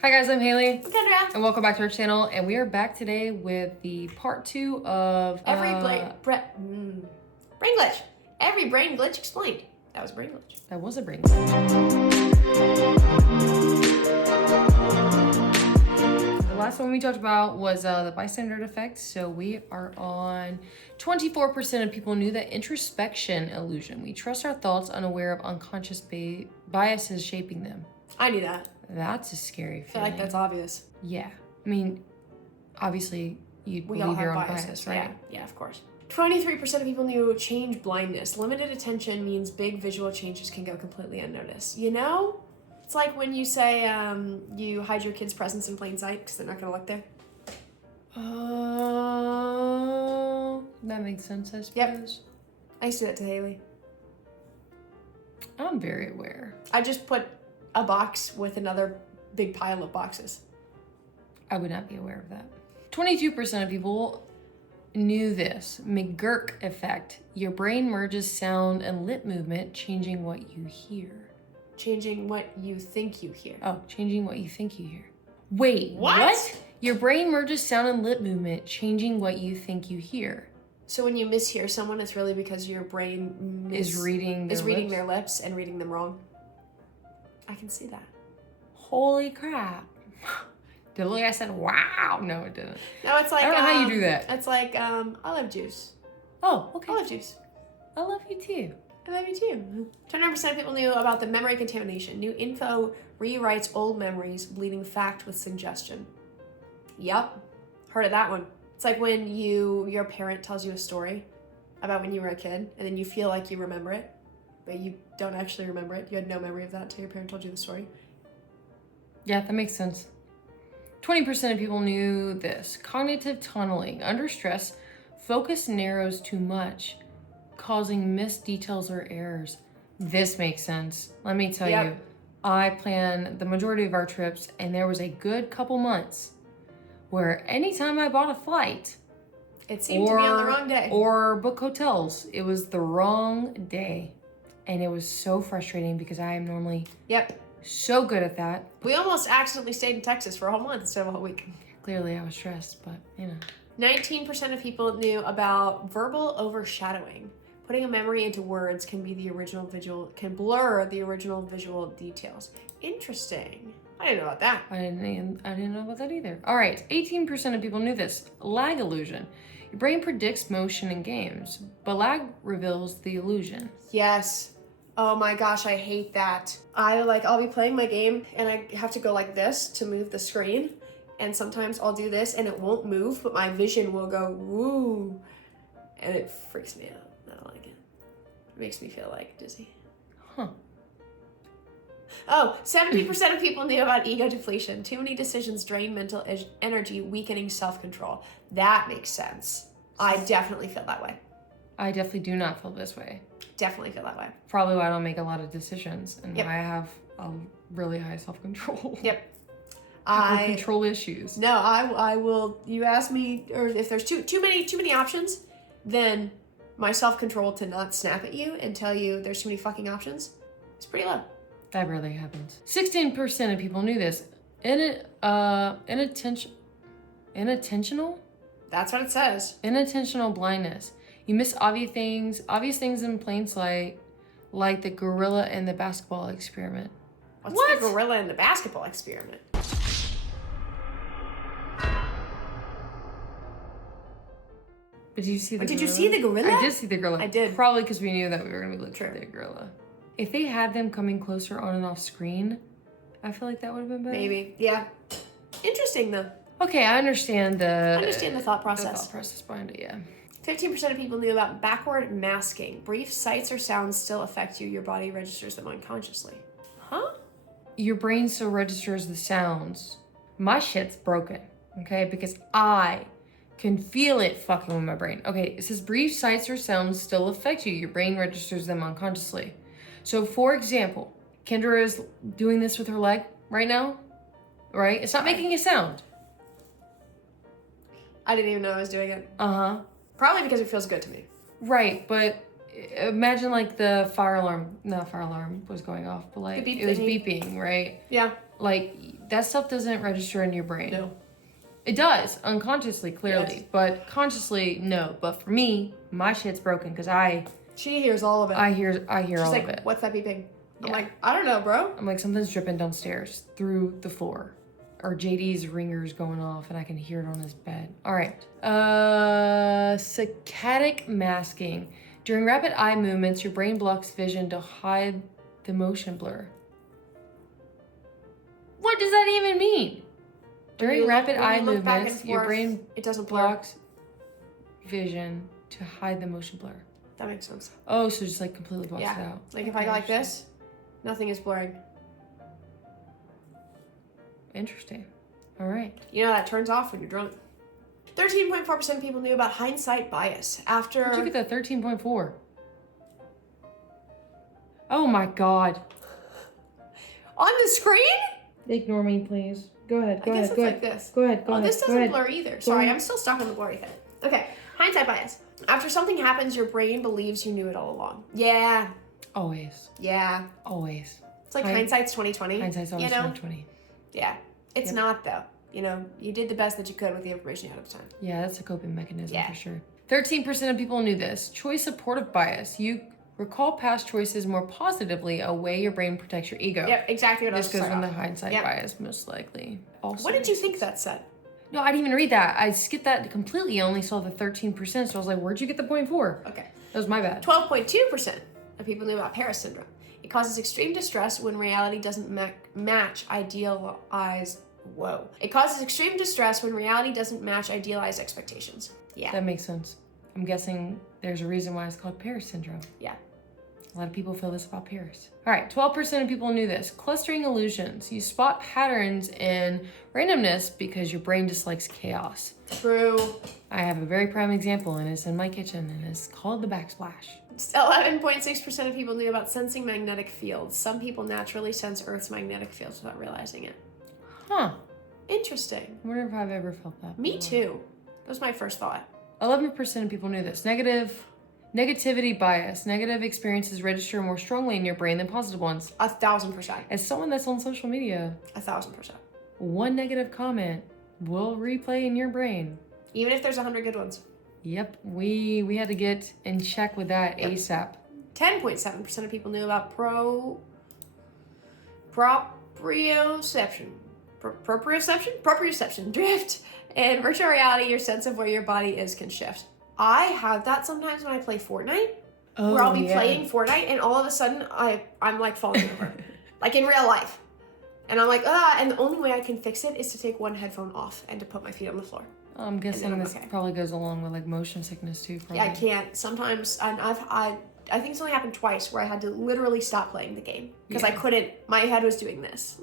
Hi guys, I'm Hailee. I'm Kendra. And welcome back to our channel. And we are back today with the part 2 of... brain glitch. Every brain glitch explained. That was a brain glitch. That was a brain glitch. The last one we talked about was the bystander effect. So we are on 24% of people knew that introspection illusion. We trust our thoughts unaware of unconscious biases shaping them. I knew that. That's a scary feeling. I feel like that's obvious. Yeah. I mean, obviously, you believe your own bias, right? Yeah, of course. 23% of people knew change blindness. Limited attention means big visual changes can go completely unnoticed. You know? It's like when you say you hide your kids' presents in plain sight because they're not going to look there. Oh, that makes sense, I suppose. Yep. I used to do that to Hailee. I'm very aware. I just put a box with another big pile of boxes. I would not be aware of that. 22% of people knew this. McGurk effect. Your brain merges sound and lip movement, changing what you hear. Changing what you think you hear. Oh, changing what you think you hear. Wait, what? Your brain merges sound and lip movement, changing what you think you hear. So when you mishear someone, it's really because your brain is reading their lips and reading them wrong. I can see that. Holy crap. Did it look like I said, wow? No, it didn't. No, it's like... I don't know how you do that. It's like olive juice. Oh, okay. Olive juice. I love you too. I love you too. 29% of people knew about the memory contamination. New info rewrites old memories, bleeding fact with suggestion. Yep. Heard of that one. It's like when your parent tells you a story about when you were a kid, and then you feel like you remember it, but you don't actually remember it. You had no memory of that until your parent told you the story. Yeah, that makes sense. 20% of people knew this. Cognitive tunneling. Under stress, focus narrows too much, causing missed details or errors. This makes sense. Let me tell you, I plan the majority of our trips, and there was a good couple months where anytime I bought a flight, it seemed to be on the wrong day. Or book hotels, it was the wrong day. And it was so frustrating because I am normally so good at that. We almost accidentally stayed in Texas for a whole month instead of a whole week. Clearly I was stressed, but you know. 19% of people knew about verbal overshadowing. Putting a memory into words can blur the original visual details. Interesting. I didn't know about that. I didn't know about that either. All right, 18% of people knew this. Lag illusion. Your brain predicts motion in games, but lag reveals the illusion. Yes. Oh my gosh, I hate that. I'll be playing my game and I have to go like this to move the screen. And sometimes I'll do this and it won't move, but my vision will go woo. And it freaks me out. I don't like it. It makes me feel like dizzy. Huh. Oh, 70% of people knew about ego depletion. Too many decisions drain mental energy, weakening self-control. That makes sense. I definitely feel that way. I definitely do not feel this way. Definitely feel that way. Probably why I don't make a lot of decisions and why I have a really high self-control. Yep. Or control issues. No, I will. You ask me, or if there's too many options, then my self-control to not snap at you and tell you there's too many fucking options, it's pretty low. That rarely happens. 16% of people knew this. Inattentional? That's what it says. Inattentional blindness. You miss obvious things in plain sight, like the gorilla in the basketball experiment. What's the gorilla in the basketball experiment? Did you see the gorilla? Did you see the gorilla? I did see the gorilla. I did. Probably because we knew that we were going to be looking at the gorilla. If they had them coming closer on and off screen, I feel like that would have been better. Maybe. Yeah. Interesting, though. Okay, I understand the thought process. The thought process behind it, yeah. 15% of people knew about backward masking. Brief sights or sounds still affect you. Your body registers them unconsciously. Huh? Your brain still registers the sounds. My shit's broken, okay? Because I can feel it fucking with my brain. Okay, it says brief sights or sounds still affect you. Your brain registers them unconsciously. So, for example, Kendra is doing this with her leg right now, right? It's not making a sound. I didn't even know I was doing it. Uh-huh. Probably because it feels good to me. Right, but imagine like the fire alarm, not fire alarm was going off, but like it was beeping, right? Yeah. like, that stuff doesn't register in your brain. No. It does, unconsciously, clearly. Yes. But consciously, no. But for me, my shit's broken because She hears all of it. I hear She's all like, of it. what's that beeping? Yeah. I'm like, I don't know, bro. I'm like, something's dripping downstairs through the floor. Or JD's ringer's going off and I can hear it on his bed. All right. Saccadic masking. During rapid eye movements, your brain blocks vision to hide the motion blur. What does that even mean? During rapid eye movements, your brain it doesn't blocks vision to hide the motion blur. That makes sense. Oh, so just like completely blocks it out. Like if I go like this, nothing is blurring. Interesting. All right. You know that turns off when you're drunk. 13.4% of people knew about hindsight bias after. Where'd you get that 13.4? Oh my God. On the screen? Ignore me, please. Go ahead. I guess it's like this. Go ahead. Oh, this doesn't blur either. Sorry, I'm still stuck on the blurry thing. Okay, hindsight bias. After something happens, your brain believes you knew it all along. Yeah. Always. Yeah. Always. It's like hindsight's 20/20. Hindsight's always 20/20. Yeah. It's not though. You know, you did the best that you could with the information you had at the time. Yeah, that's a coping mechanism for sure. 13% of people knew this. Choice supportive bias. You recall past choices more positively, a way your brain protects your ego. Yep, exactly what I was This goes talking from the about. hindsight bias, most likely. Also What did you think that said? No, I didn't even read that. I skipped that completely. I only saw the 13%, so I was like, where'd you get the 0.4? Okay. That was my bad. 12.2% of people knew about Paris syndrome. It causes extreme distress when reality doesn't match idealized. Whoa. It causes extreme distress when reality doesn't match idealized expectations. Yeah. That makes sense. I'm guessing there's a reason why it's called Paris syndrome. Yeah. A lot of people feel this about Paris. All right, 12% of people knew this. Clustering illusions. You spot patterns in randomness because your brain dislikes chaos. True. I have a very prime example, and it's in my kitchen, and it's called the backsplash. 11.6% of people knew about sensing magnetic fields. Some people naturally sense Earth's magnetic fields without realizing it. Huh. Interesting. I wonder if I've ever felt that. Me too. That was my first thought. 11% of people knew this. Negativity bias. Negative experiences register more strongly in your brain than positive ones. 1,000%. As someone that's on social media, 1,000%. one negative comment will replay in your brain. Even if there's 100 good ones. Yep, we had to get in check with that ASAP. 10.7% of people knew about proprioception. Proprioception drift. In virtual reality, your sense of where your body is can shift. I have that sometimes when I play Fortnite, where I'll be playing Fortnite and all of a sudden I'm like falling over, like in real life. And I'm like, and the only way I can fix it is to take one headphone off and to put my feet on the floor. I'm guessing this probably goes along with like motion sickness too. Probably. Yeah, I can't. Sometimes I think it's only happened twice where I had to literally stop playing the game because I couldn't. My head was doing this.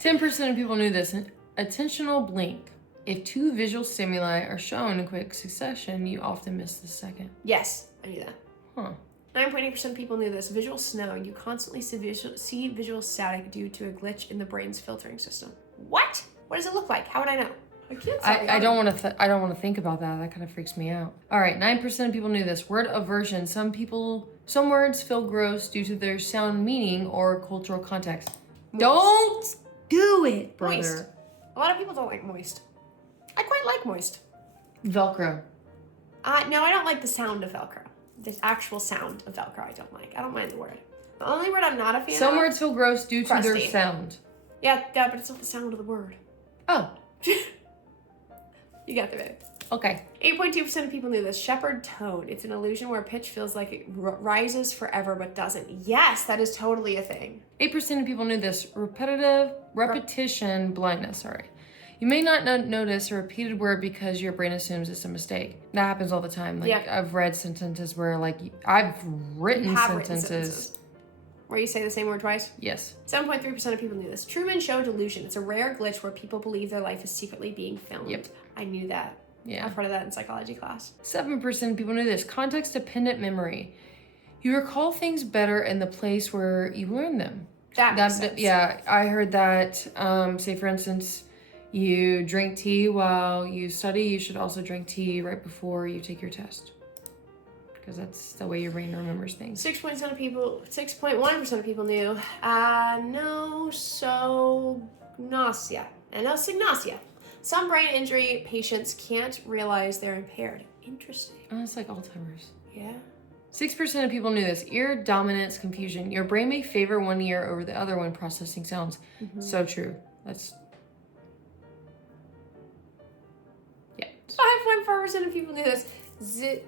10% of people knew this. Attentional blink. If two visual stimuli are shown in quick succession, you often miss the second. Yes, I knew that. Huh. 9.8% of people knew this. Visual snow. You constantly see visual static due to a glitch in the brain's filtering system. What? What does it look like? How would I know? I don't want to think about that. That kind of freaks me out. All right, 9% of people knew this. Word aversion. Some words feel gross due to their sound meaning or cultural context. Moist. Don't do it, brother. Moist. A lot of people don't like moist. I quite like moist. Velcro. No, I don't like the sound of Velcro. The actual sound of Velcro I don't like. I don't mind the word. The only word I'm not a fan of... Some words feel gross due to crusty. their sound. Yeah, but it's not the sound of the word. Oh. You got the bit. Okay. 8.2% of people knew this. Shepherd tone. It's an illusion where pitch feels like it rises forever but doesn't. Yes, that is totally a thing. 8% of people knew this. Repetition blindness, sorry. You may not notice a repeated word because your brain assumes it's a mistake. That happens all the time. Like I've read sentences where I've written sentences. Where you say the same word twice? Yes. 7.3% of people knew this. Truman Show delusion. It's a rare glitch where people believe their life is secretly being filmed. Yep. I knew that. Yeah. I've heard of that in psychology class. 7% of people knew this. Context-dependent memory. You recall things better in the place where you learned them. That makes sense. Yeah, I heard that. Say, for instance, you drink tea while you study. You should also drink tea right before you take your test. because that's the way your brain remembers things. 6.1% of people knew anosognosia. Some brain injury patients can't realize they're impaired. Interesting. Oh, it's like Alzheimer's. Yeah. 6% of people knew this. Ear dominance confusion. Your brain may favor one ear over the other when processing sounds. So true. That's... Yeah. 5.4% of people knew this.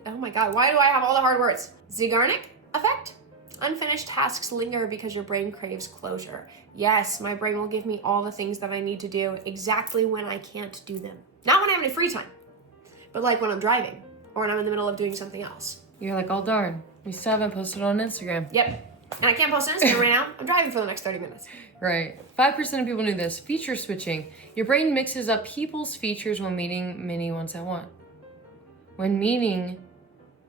Oh my god, why do I have all the hard words? Zeigarnik effect? Unfinished tasks linger because your brain craves closure. Yes, my brain will give me all the things that I need to do exactly when I can't do them. Not when I have any free time, but like when I'm driving or when I'm in the middle of doing something else. You're like, oh darn, we still haven't posted on Instagram. Yep. And I can't post on Instagram right now. I'm driving for the next 30 minutes. Right. 5% of people knew this. Feature switching. Your brain mixes up people's features when meeting many ones at once. When meeting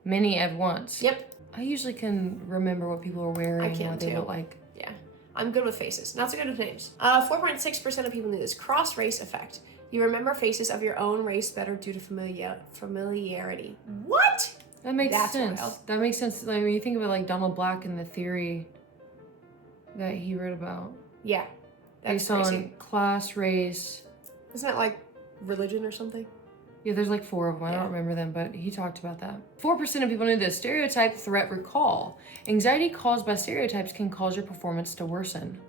many at once. Yep. I usually can remember what people are wearing. I can what they too. look like. Yeah. I'm good with faces. Not so good with names. 4.6% of people knew this. Cross-race effect. You remember faces of your own race better due to familiarity. What? That makes That's sense. wild. That makes sense. Like when you think about like Donald Black and the theory that he wrote about. Yeah. That's based crazy. on class, race. Isn't that like religion or something? Yeah, there's like 4 of them. I don't remember them, but he talked about that. 4% of people knew this. Stereotype threat recall. Anxiety caused by stereotypes can cause your performance to worsen.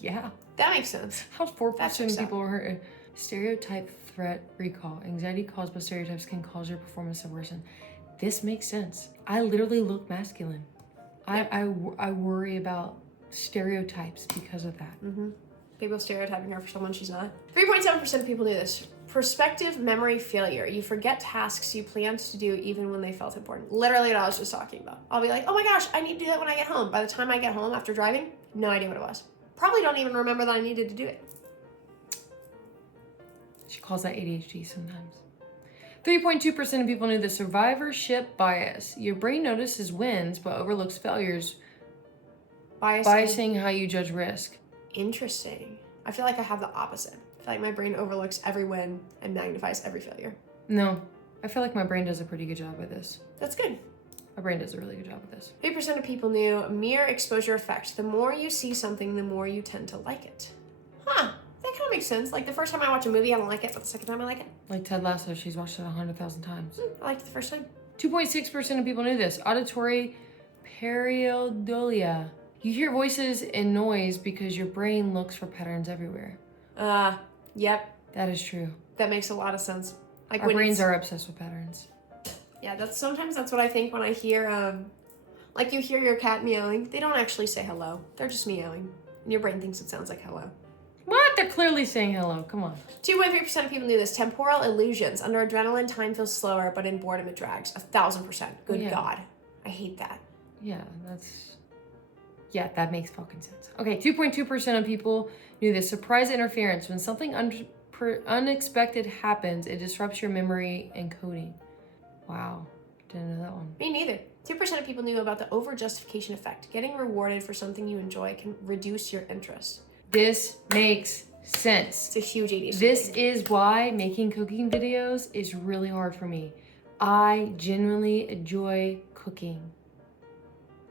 Yeah. That makes sense. How's 4% of up. people are stereotype threat recall? Anxiety caused by stereotypes can cause your performance to worsen. This makes sense. I literally look masculine. Yep. I worry about stereotypes because of that. People stereotyping her for someone she's not. 3.7% of people knew this. Perspective memory failure. You forget tasks you planned to do even when they felt important. Literally what I was just talking about. I'll be like, oh my gosh, I need to do that when I get home. By the time I get home after driving, no idea what it was. Probably don't even remember that I needed to do it. She calls that ADHD sometimes. 3.2% of people knew the survivorship bias. Your brain notices wins but overlooks failures, biasing how you judge risk. Interesting. I feel like I have the opposite. I feel like my brain overlooks every win and magnifies every failure. No, I feel like my brain does a pretty good job with this. That's good. My brain does a really good job with this. 8% of people knew mere exposure effect. The more you see something, the more you tend to like it. Huh. That kind of makes sense. Like the first time I watch a movie, I don't like it, but the second time I like it. Like Ted Lasso, she's watched it 100,000 times. I liked it the first time. 2.6% of people knew this. Auditory pareidolia. You hear voices and noise because your brain looks for patterns everywhere. Yep. That is true. That makes a lot of sense. Like Our brains are obsessed with patterns. Yeah, sometimes that's what I think when I hear, like you hear your cat meowing. They don't actually say hello. They're just meowing. And your brain thinks it sounds like hello. What? They're clearly saying hello. Come on. 2.3% of people knew this. Temporal illusions. Under adrenaline, time feels slower, but in boredom, it drags. 1,000%. Good God. I hate that. Yeah, that makes fucking sense. Okay, 2.2% of people knew this. Surprise interference. When something unexpected happens, it disrupts your memory encoding. Wow, didn't know that one. Me neither. 2% of people knew about the over-justification effect. Getting rewarded for something you enjoy can reduce your interest. This makes sense. It's a huge ADHD This thing. is why making cooking videos is really hard for me. I genuinely enjoy cooking.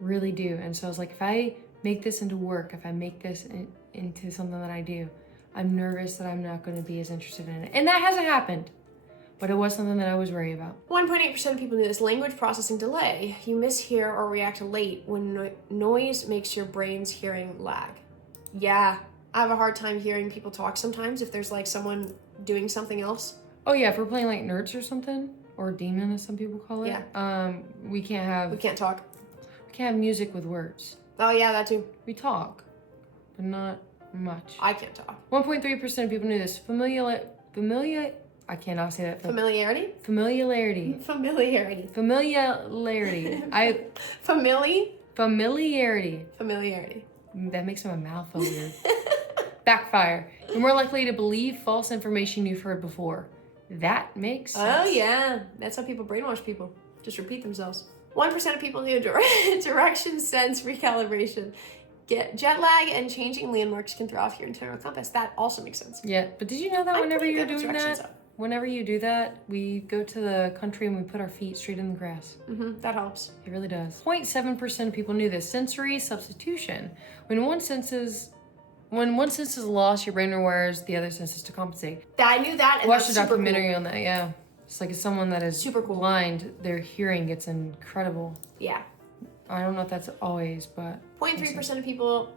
Really do. And so I was like, if I make this into work, if I make this into something that I do, I'm nervous that I'm not going to be as interested in it. And that hasn't happened. But it was something that I was worried about. 1.8% of people knew this. Language processing delay. You mishear or react late when noise makes your brain's hearing lag. Yeah, I have a hard time hearing people talk sometimes if there's like someone doing something else. Oh yeah, if we're playing like Nerds or something, or Demon as some people call it. Yeah. We can't talk. We can't have music with words. Oh yeah, that too. We talk, but not much. I can't talk. 1.3% of people knew this. I cannot say that. Familiarity? Familiarity. Familiarity. Familiarity. Familiarity. That makes my mouth feel weird. Backfire. You're more likely to believe false information you've heard before. That makes sense. Oh yeah, that's how people brainwash people. Just repeat themselves. 1% of people knew direction sense recalibration. Jet lag and changing landmarks can throw off your internal compass. That also makes sense. Yeah, but did you know that whenever you're doing that, whenever you do that, we go to the country and we put our feet straight in the grass. That helps. It really does. 0.7% of people knew this. Sensory substitution. When one sense is lost, your brain rewires the other senses to compensate. I knew that. And Watched a that's super documentary cool. on that, yeah. It's like as someone that is Super cool. blind, their hearing gets incredible. Yeah. I don't know if that's always, but... 0.3% of people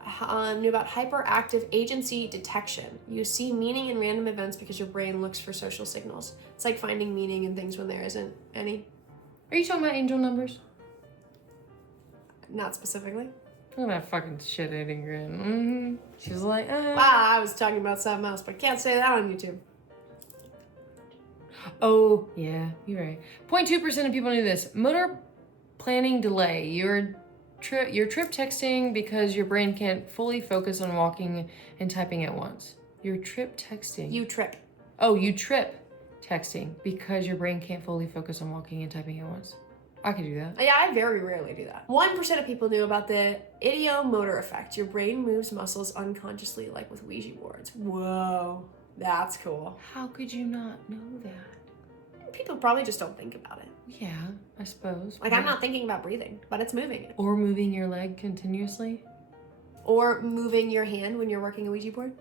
knew about hyperactive agency detection. You see meaning in random events because your brain looks for social signals. It's like finding meaning in things when there isn't any. Are you talking about angel numbers? Not specifically. Look at that fucking shit-eating grin. She was like, Wow, I was talking about something else, but can't say that on YouTube. Oh, yeah, you're right. 0.2% of people knew this. Motor planning delay. You're trip texting because your brain can't fully focus on walking and typing at once. You're trip texting. You trip. Oh, you trip texting because your brain can't fully focus on walking and typing at once. I could do that. Yeah, I very rarely do that. 1% of people knew about the ideomotor effect. Your brain moves muscles unconsciously, like with Ouija boards. Whoa, that's cool. How could you not know that? People probably just don't think about it. Yeah, I suppose. Like, I'm not thinking about breathing, but it's moving. Or moving your leg continuously. Or moving your hand when you're working a Ouija board.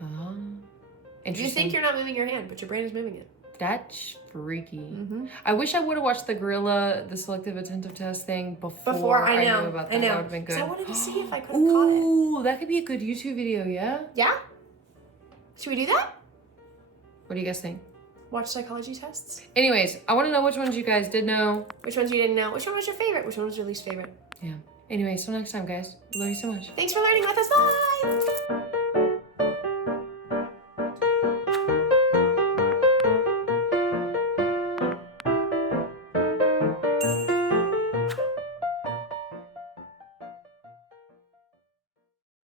Ah, You interesting. think you're not moving your hand, but your brain is moving it. That's freaky. I wish I would have watched the selective attentive test thing before I knew about that. I know. That would have been good. So I wanted to see if I could have caught it. Ooh, that could be a good YouTube video, yeah? Yeah? Should we do that? What do you guys think? Watch psychology tests? Anyways, I want to know which ones you guys did know. Which ones you didn't know? Which one was your favorite? Which one was your least favorite? Yeah. Anyways, till next time, guys. Love you so much. Thanks for learning with us. Bye!